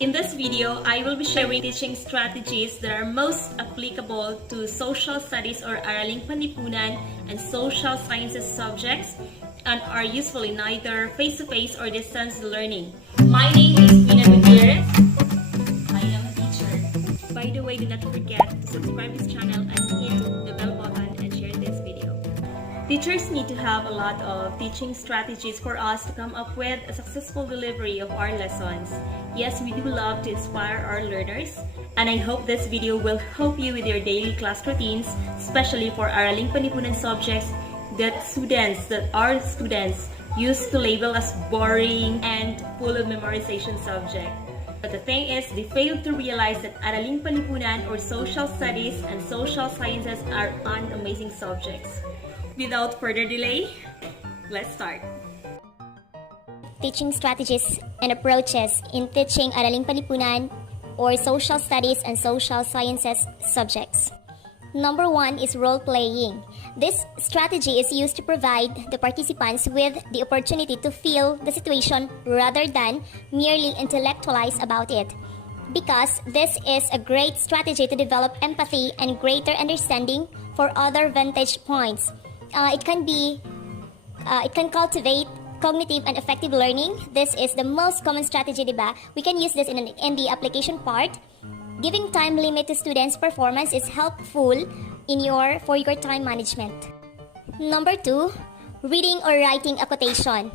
In this video, I will be sharing teaching strategies that are most applicable to social studies or Araling Panlipunan and social sciences subjects and are useful in either face-to-face or distance learning. My name is Ina Gutierrez. I am a teacher. By the way, do not forget to subscribe this channel and hit the bell button and share this video. Teachers need to have a lot of teaching strategies for us to come up with a successful delivery of our lessons. Yes, we do love to inspire our learners, and I hope this video will help you with your daily class routines, especially for Araling Panlipunan subjects that our students used to label as boring and full of memorization subject. But the thing is, they failed to realize that Araling Panlipunan or social studies and social sciences are amazing subjects. Without further delay, let's start. Teaching strategies and approaches in teaching Araling Panlipunan or social studies and social sciences subjects. Number 1 is role-playing. This strategy is used to provide the participants with the opportunity to feel the situation rather than merely intellectualize about it. Because this is a great strategy to develop empathy and greater understanding for other vantage points. It can cultivate cognitive and effective learning. This is the most common strategy, diba? We can use this in the application part. Giving time limit to students' performance is helpful for your time management. Number 2, reading or writing a quotation.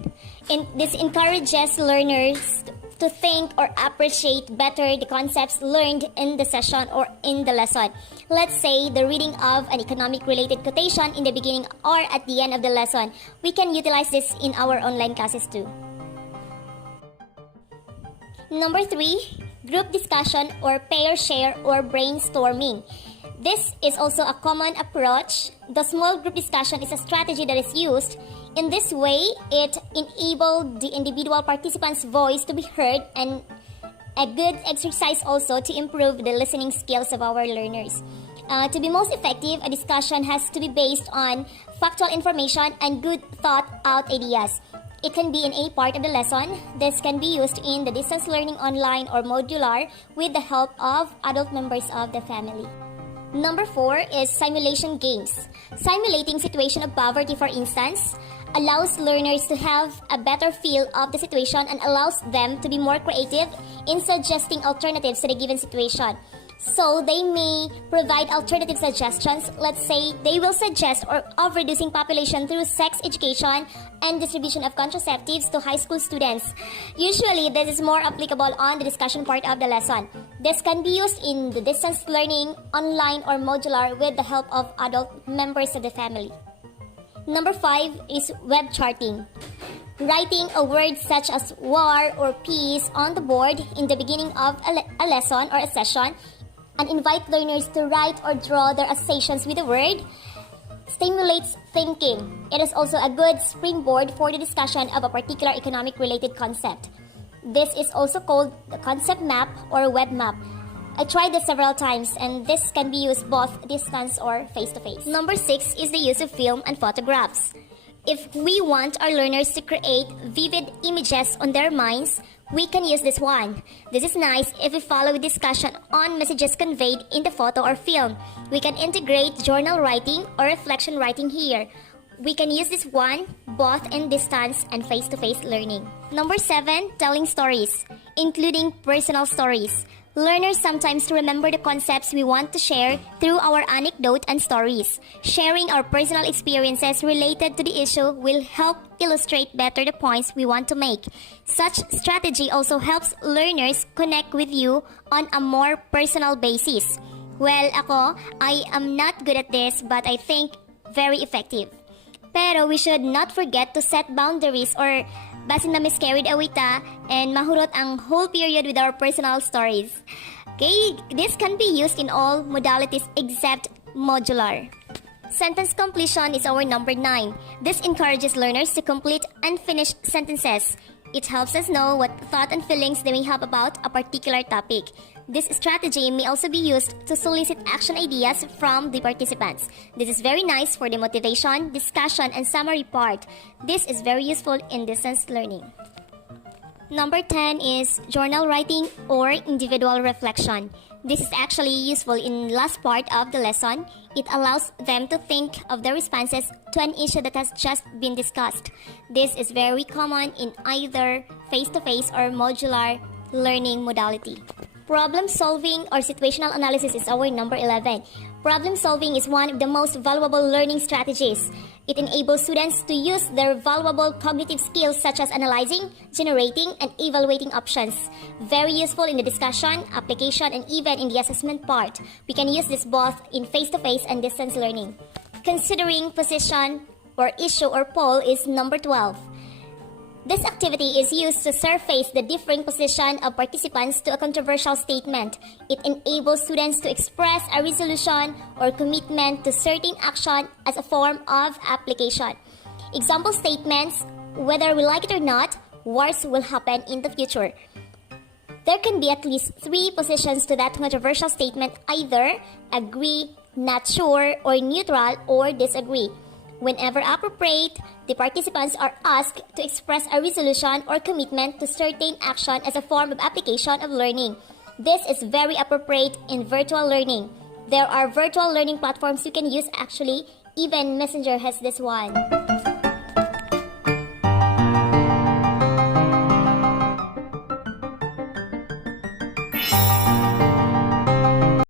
This encourages learners to think or appreciate better the concepts learned in the session or in the lesson. Let's say the reading of an economic-related quotation in the beginning or at the end of the lesson. We can utilize this in our online classes too. Number 3, group discussion or pair share or brainstorming. This is also a common approach. The small group discussion is a strategy that is used. In this way, it enabled the individual participant's voice to be heard and a good exercise also to improve the listening skills of our learners. To be most effective, a discussion has to be based on factual information and good thought-out ideas. It can be in a part of the lesson. This can be used in the distance learning online or modular with the help of adult members of the family. Number 4 is simulation games. Simulating situation of poverty, for instance, allows learners to have a better feel of the situation and allows them to be more creative in suggesting alternatives to the given situation. So they may provide alternative suggestions. Let's say they will suggest of reducing population through sex education and distribution of contraceptives to high school students. Usually, this is more applicable on the discussion part of the lesson. This can be used in the distance learning, online or modular with the help of adult members of the family. Number 5 is web charting. Writing a word such as war or peace on the board in the beginning of a lesson or a session and invite learners to write or draw their associations with the word stimulates thinking. It is also a good springboard for the discussion of a particular economic-related concept. This is also called the concept map or web map. I tried this several times and this can be used both distance or face-to-face. Number 6 is the use of film and photographs. If we want our learners to create vivid images on their minds, we can use this one. This is nice if we follow a discussion on messages conveyed in the photo or film. We can integrate journal writing or reflection writing here. We can use this one both in distance and face-to-face learning. Number 7, telling stories, including personal stories. Learners sometimes remember the concepts we want to share through our anecdote and stories. Sharing our personal experiences related to the issue will help illustrate better the points we want to make. Such strategy also helps learners connect with you on a more personal basis. Well, I am not good at this, but I think very effective. Pero we should not forget to set boundaries or basin na mis carried away ta and mahurot ang whole period with our personal stories. Okay, this can be used in all modalities except modular. Sentence completion is our number 9. This encourages learners to complete unfinished sentences. It helps us know what thought and feelings they may have about a particular topic. This strategy may also be used to solicit action ideas from the participants. This is very nice for the motivation, discussion, and summary part. This is very useful in distance learning. Number 10 is journal writing or individual reflection. This is actually useful in last part of the lesson. It allows them to think of their responses to an issue that has just been discussed. This is very common in either face-to-face or modular learning modality. Problem solving or situational analysis is our number 11. Problem solving is one of the most valuable learning strategies. It enables students to use their valuable cognitive skills such as analyzing, generating, and evaluating options. Very useful in the discussion, application, and even in the assessment part. We can use this both in face-to-face and distance learning. Considering position or issue or poll is number 12. This activity is used to surface the differing position of participants to a controversial statement. It enables students to express a resolution or commitment to certain action as a form of application. Example statements: whether we like it or not, wars will happen in the future. There can be at least 3 positions to that controversial statement: either agree, not sure, or neutral, or disagree. Whenever appropriate, the participants are asked to express a resolution or commitment to certain action as a form of application of learning. This is very appropriate in virtual learning. There are virtual learning platforms you can use actually. Even Messenger has this one.